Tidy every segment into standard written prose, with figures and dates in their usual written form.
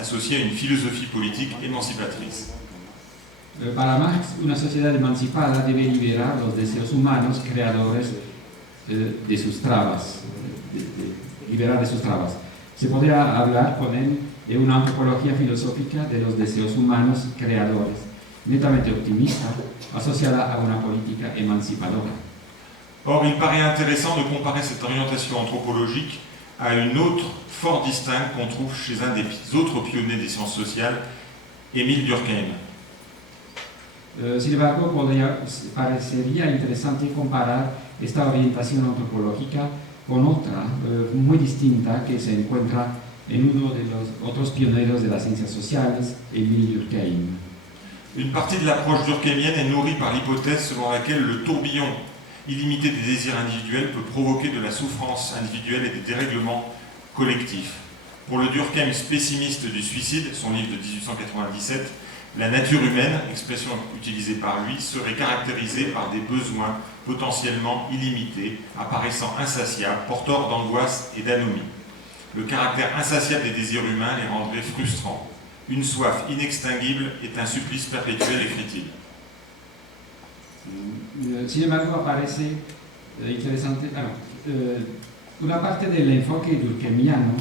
associé à une philosophie politique émancipatrice. Para Marx, una sociedad emancipada debe liberar los deseos humanos creadores de sus trabas, liberar de sus trabas. Se podría hablar con él de una antropología filosófica de los deseos humanos creadores, netamente optimista, asociada a una política emancipadora. Or, il paraît intéressant de comparer cette orientation anthropologique à une autre fort distincte qu'on trouve chez un des autres pionniers des sciences sociales, Émile Durkheim. Sin embargo, parecería interesante comparar esta orientación antropológica con otra muy distinta que se encuentra en uno de los otros pioneros de las ciencias sociales, Émile Durkheim. Une partie de l'approche durkheimienne est nourrie par l'hypothèse selon laquelle le tourbillon illimité des désirs individuels peut provoquer de la souffrance individuelle et des dérèglements collectifs. Pour le Durkheim pessimiste du suicide, son livre de 1897, la nature humaine, expression utilisée par lui, serait caractérisée par des besoins potentiellement illimités, apparaissant insatiables, porteurs d'angoisse et d'anomie. Le caractère insatiable des désirs humains les rendrait frustrants. Une soif inextinguible est un supplice perpétuel, écrit-il. Sin embargo, aparece interesante, una parte del enfoque durkheimiano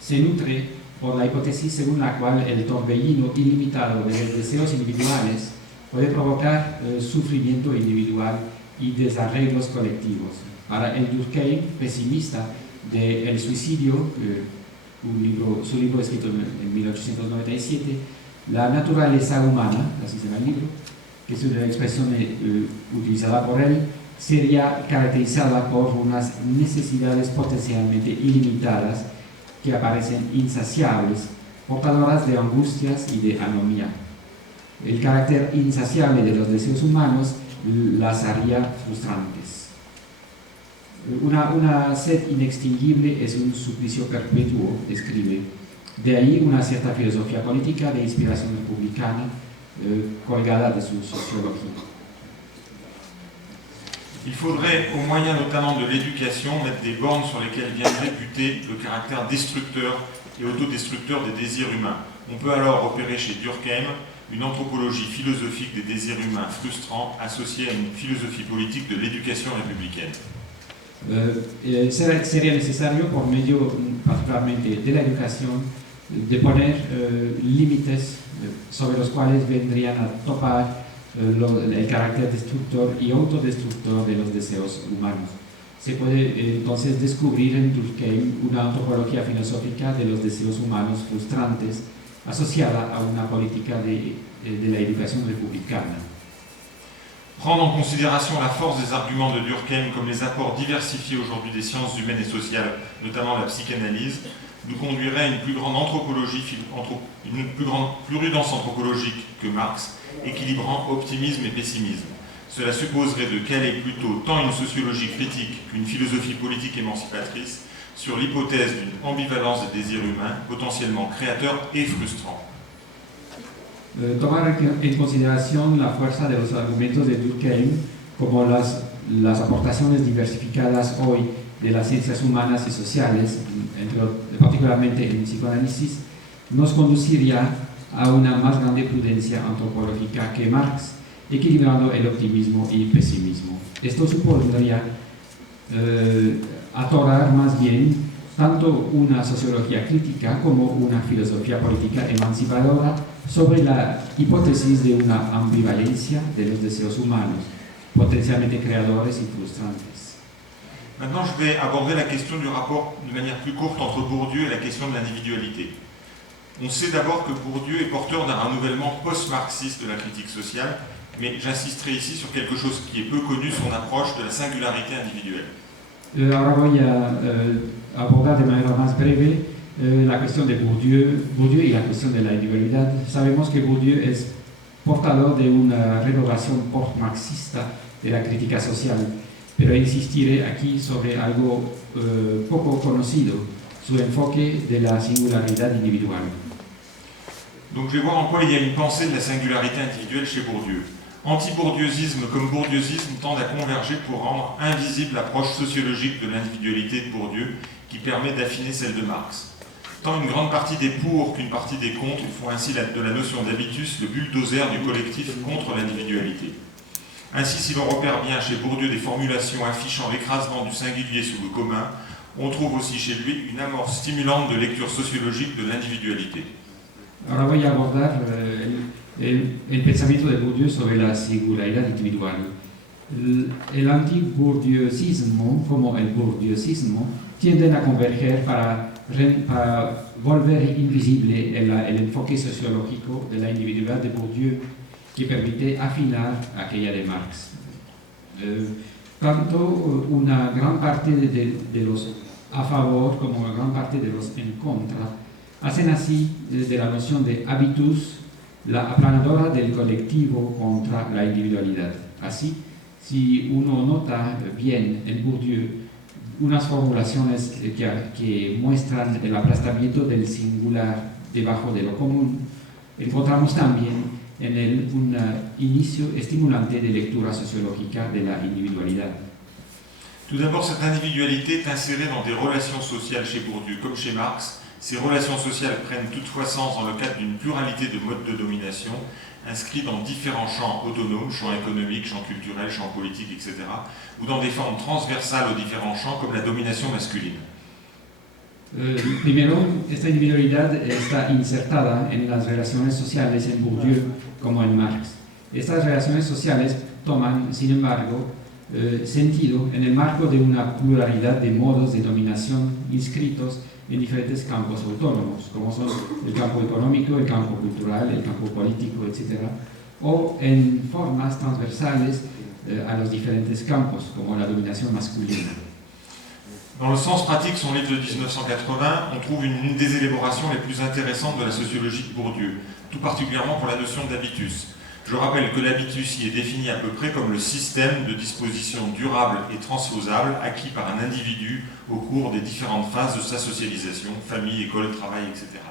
se nutre por la hipótesis según la cual el torbellino ilimitado de los deseos individuales puede provocar sufrimiento individual y desarreglos colectivos. Para el Durkheim pesimista de El suicidio, su libro escrito en 1897, la naturaleza humana, así se llama el libro, que es una expresión utilizada por él, sería caracterizada por unas necesidades potencialmente ilimitadas que aparecen insaciables, portadoras de angustias y de anomía. El carácter insaciable de los deseos humanos las haría frustrantes. Una sed inextinguible es un suplicio perpetuo, escribe. De ahí una cierta filosofía política de inspiración republicana, colgada de su sociología. Il faudrait, au moyen notamment de l'éducation, mettre des bornes sur lesquelles viendrait buter le caractère destructeur et autodestructeur des désirs humains. On peut alors opérer chez Durkheim une anthropologie philosophique des désirs humains frustrants associée à une philosophie politique de l'éducation républicaine. Sería necesario, por medio particularmente de la educación, de poner límites sobre los cuales vendrían a topar el carácter destructor y autodestructor de los deseos humanos. Se puede entonces descubrir en Durkheim una antropología filosófica de los deseos humanos frustrantes asociada a una política de la educación republicana. Prendre en considération la force des arguments de Durkheim comme les apports diversifiés aujourd'hui des sciences humaines et sociales, notamment la psychanalyse, nous conduirait à une plus grande anthropologie, une plus grande plurridence anthropologique que Marx, équilibrant optimisme et pessimisme. Cela supposerait de caler plutôt tant une sociologie critique qu'une philosophie politique émancipatrice sur l'hypothèse d'une ambivalence des désirs humains, potentiellement créateurs et frustrants. Tomar en consideración la fuerza de los argumentos de Durkheim como las aportaciones diversificadas hoy de las ciencias humanas y sociales, particularmente en psicoanálisis, nos conduciría a una más grande prudencia antropológica que Marx, equilibrando el optimismo y pesimismo. Esto supondría atorar más bien tanto una sociología crítica como una filosofía política emancipadora sobre la hipótesis de una ambivalencia de los deseos humanos, potencialmente creadores y frustrantes. Maintenant, je vais aborder la question du rapport de manière plus courte entre Bourdieu et la question de l'individualité. On sait d'abord que Bourdieu est porteur d'un renouvellement post-marxiste de la critique sociale, mais j'insisterai ici sur quelque chose qui est peu connu, son approche de la singularité individuelle. Ahora voy a abordar de manera más breve la cuestión de Bourdieu y la cuestión de la individualidad. Sabemos que Bourdieu es portador de una renovación post-marxista de la crítica social, pero insistiré aquí sobre algo poco conocido, su enfoque de la singularidad individual. Donc je vais voir en quoi il y a une pensée de la singularité individuelle chez Bourdieu. Anti-bourdieusisme comme bourdieusisme tendent à converger pour rendre invisible l'approche sociologique de l'individualité de Bourdieu qui permet d'affiner celle de Marx. Tant une grande partie des pour qu'une partie des contre font ainsi de la notion d'habitus le bulldozer du collectif contre l'individualité. Ainsi, si l'on repère bien chez Bourdieu des formulations affichant l'écrasement du singulier sous le commun, on trouve aussi chez lui une amorce stimulante de lecture sociologique de l'individualité. Ahora voy a abordar el pensamiento de Bourdieu sobre la singularidad individual. El anti-bourdieusismo, como el bourdieusismo, tienden a converger para volver invisible el enfoque sociológico de la individualidad de Bourdieu que permite afinar aquella de Marx. Tanto una gran parte de los a favor como una gran parte de los en contra hacen así de la noción de habitus la aplanadora del colectivo contra la individualidad. Así, si uno nota bien en Bourdieu unas formulaciones que muestran el aplastamiento del singular debajo de lo común, encontramos también en él un inicio estimulante de lectura sociológica de la individualidad. Tout d'abord, cette individualité est insérée dans des relations sociales chez Bourdieu, comme chez Marx. Ces relations sociales prennent toutefois sens dans le cadre d'une pluralité de modes de domination, inscrits dans différents champs autonomes, champs économiques, champs culturels, champs politiques, etc., ou dans des formes transversales aux différents champs, comme la domination masculine. Primero, esta individualidad está insertada en las relaciones sociales en Bourdieu como en Marx. Estas relaciones sociales toman, sin embargo, sentido en el marco de una pluralidad de modos de dominación inscritos en diferentes campos autónomos, como son el campo económico, el campo cultural, el campo político, etc., o en formas transversales a los diferentes campos, como la dominación masculina. Dans le sens pratique, son livre de 1980, on trouve une des élaborations les plus intéressantes de la sociologie de Bourdieu, tout particulièrement pour la notion d'habitus. Je rappelle que l'habitus y est défini à peu près comme le système de dispositions durables et transposables acquis par un individu au cours des différentes phases de sa socialisation, famille, école, travail, etc.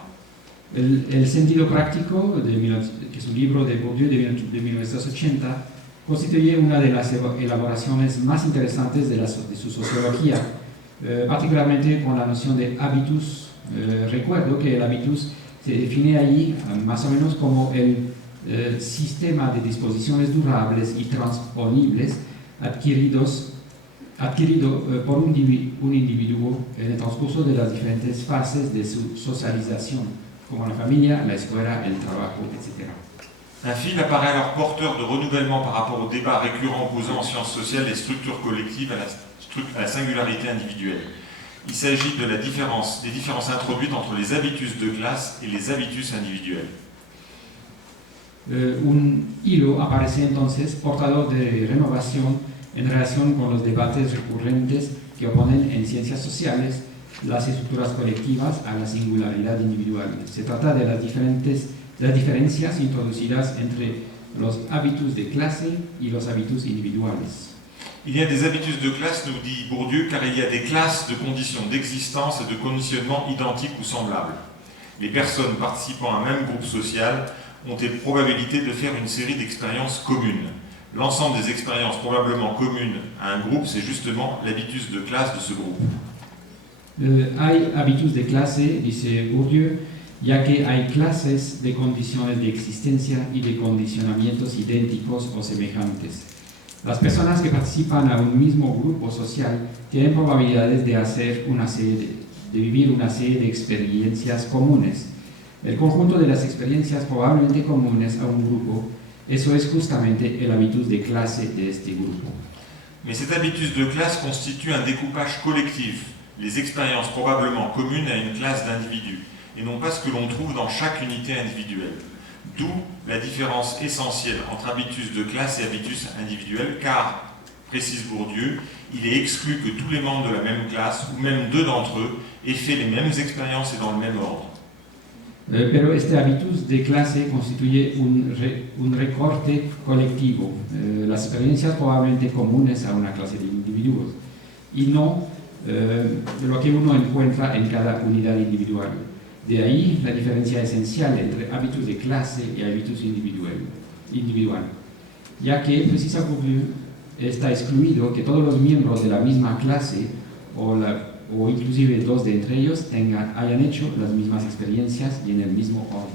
El sentido práctico, que es un libro de Bourdieu de 1980, constituye una de las elaboraciones más interesantes de su sociología, particularmente con la noción de habitus. Recuerdo que el habitus se define allí más o menos como el sistema de disposiciones durables y transponibles adquirido por un individuo en el transcurso de las diferentes fases de su socialización, como la familia, la escuela, el trabajo, etc. Un fil apparaît alors porteur de renouvellement par rapport au débat récurrent opposant en sciences sociales les structures collectives à la singularité individuelle. Il s'agit des différences introduites entre les habitus de classe et les habitus individuels. Un hilo aparece entonces portador de renovación en relación con los debates recurrentes que oponen en ciencias sociales las estructuras colectivas a la singularidad individual. Se trata de las diferencias introducidas entre los habitus de clase y los habitus individuales. Il y a des habitus de classe, nous dit Bourdieu, car il y a des classes de conditions d'existence et de conditionnement identiques ou semblables. Les personnes participant à un même groupe social ont des probabilités de faire une série d'expériences communes. L'ensemble des expériences probablement communes à un groupe, c'est justement l'habitus de classe de ce groupe. Hay habitus de clase, dice Bourdieu, ya que hay clases de condiciones de existencia y de condicionamientos idénticos o semejantes. Las personas que participan a un mismo grupo social tienen probabilidades de vivir una serie de experiencias comunes. El conjunto de las experiencias probablemente comunes a un grupo, eso es justamente el habitus de clase de este grupo. Mais cet habitus de classe constitue un découpage collectif, les expériences probablement communes à une classe d'individus, et non pas ce que l'on trouve dans chaque unité individuelle. D'où la différence essentielle entre habitus de classe et habitus individuel, car, précise Bourdieu, il est exclu que tous les membres de la même classe, ou même deux d'entre eux, aient fait les mêmes expériences et dans le même ordre. Pero este habitus de clase constituye un recorte colectivo, las experiencias probablemente comunes a una clase de individuos, y no lo que uno encuentra en cada unidad individual. De ahí la diferencia esencial entre habitus de clase y habitus individual, ya que, precisa Bourdieu, está excluido que todos los miembros de la misma clase o o inclusive dos de entre ellos hayan hecho las mismas experiencias y en el mismo orden.